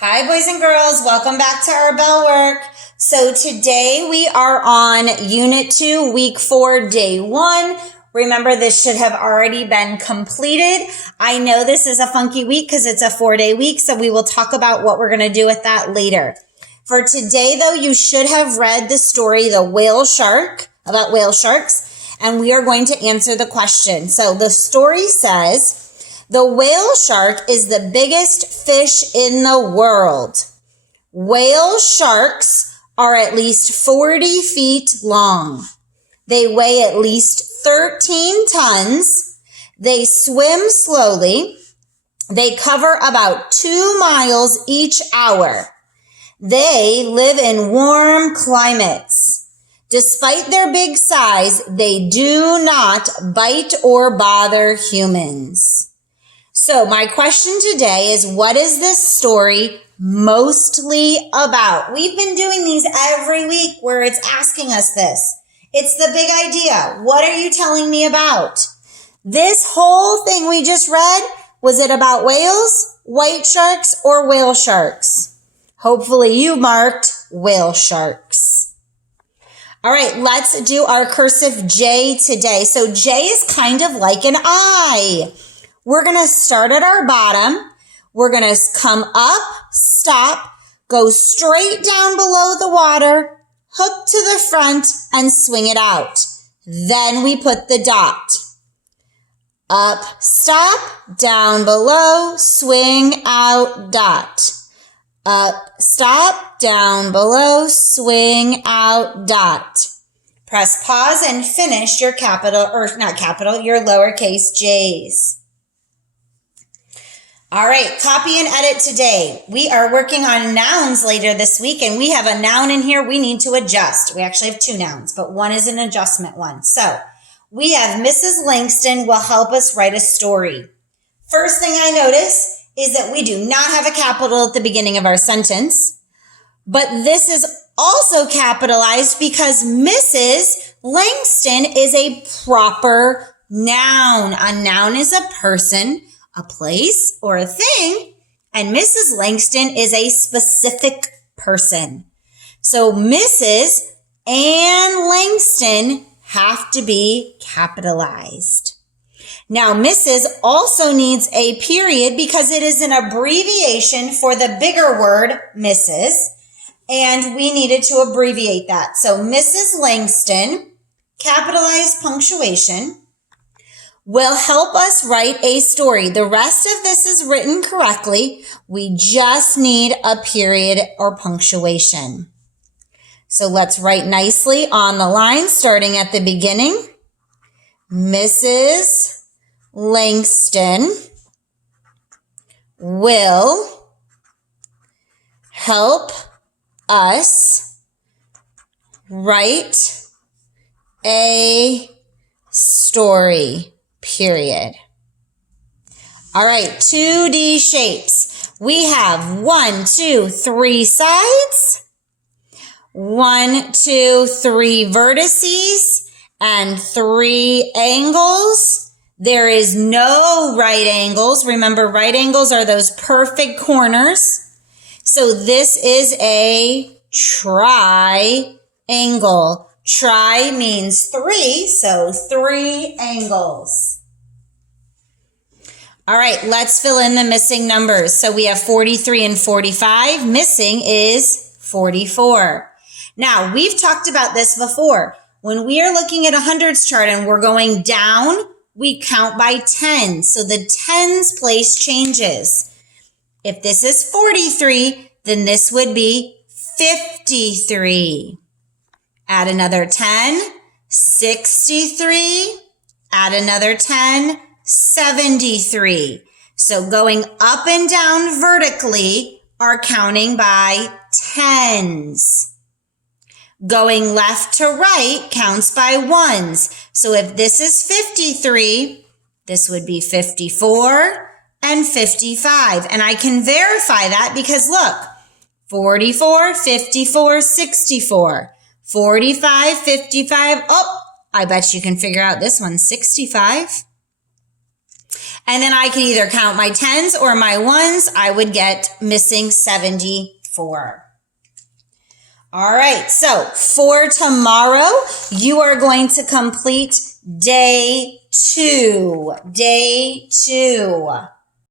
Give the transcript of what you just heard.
Hi, boys and girls. Welcome back to our Bellwork. So today we are on Unit 2, Week 4, Day 1. Remember, this should have already been completed. I know this is a funky week because it's a 4-day week, so we will talk about what we're going to do with that later. For today, though, you should have read the story, The Whale Shark, about whale sharks, and we are going to answer the question. So the story says, the whale shark is the biggest fish in the world. Whale sharks are at least 40 feet long. They weigh at least 13 tons. They swim slowly. They cover about 2 miles each hour. They live in warm climates. Despite their big size, they do not bite or bother humans. So my question today is, what is this story mostly about? We've been doing these every week where it's asking us this. It's the big idea. What are you telling me about? This whole thing we just read, was it about whales, white sharks, or whale sharks? Hopefully you marked whale sharks. All right, let's do our cursive J today. So J is kind of like an I. We're going to start at our bottom. We're going to come up, stop, go straight down below the water, hook to the front, and swing it out. Then we put the dot. Up, stop, down below, swing out, dot. Up, stop, down below, swing out, dot. Press pause and finish your your lowercase j's. All right, copy and edit today. We are working on nouns later this week, and we have a noun in here we need to adjust. We actually have 2 nouns, but one is an adjustment one. So we have Mrs. Langston will help us write a story. First thing I notice is that we do not have a capital at the beginning of our sentence, but this is also capitalized because Mrs. Langston is a proper noun. A noun is a person, a place, or a thing, and Mrs. Langston is a specific person. So Mrs. and Langston have to be capitalized. Now, Mrs. also needs a period because it is an abbreviation for the bigger word, Mrs., and we needed to abbreviate that. So Mrs. Langston, capitalized punctuation, will help us write a story. The rest of this is written correctly. We just need a period or punctuation. So let's write nicely on the line, starting at the beginning. Mrs. Langston will help us write a story. Period. All right, 2D shapes. We have 1, 2, 3 sides, 1, 2, 3 vertices, and 3 angles. There is no right angles. Remember, right angles are those perfect corners. So this is a triangle. Tri means 3, so 3 angles. All right, let's fill in the missing numbers. So we have 43 and 45. Missing is 44. Now, we've talked about this before. When we are looking at a hundreds chart and we're going down, we count by 10. So the tens place changes. If this is 43, then this would be 53. Add another 10, 63. Add another 10, 73. So going up and down vertically are counting by tens. Going left to right counts by ones. So if this is 53, this would be 54 and 55. And I can verify that because look, 44, 54, 64. 45, 55. Oh, I bet you can figure out this one, 65. And then I could either count my 10s or my 1s. I would get missing 74. All right, so for tomorrow, you are going to complete day 2. Day 2.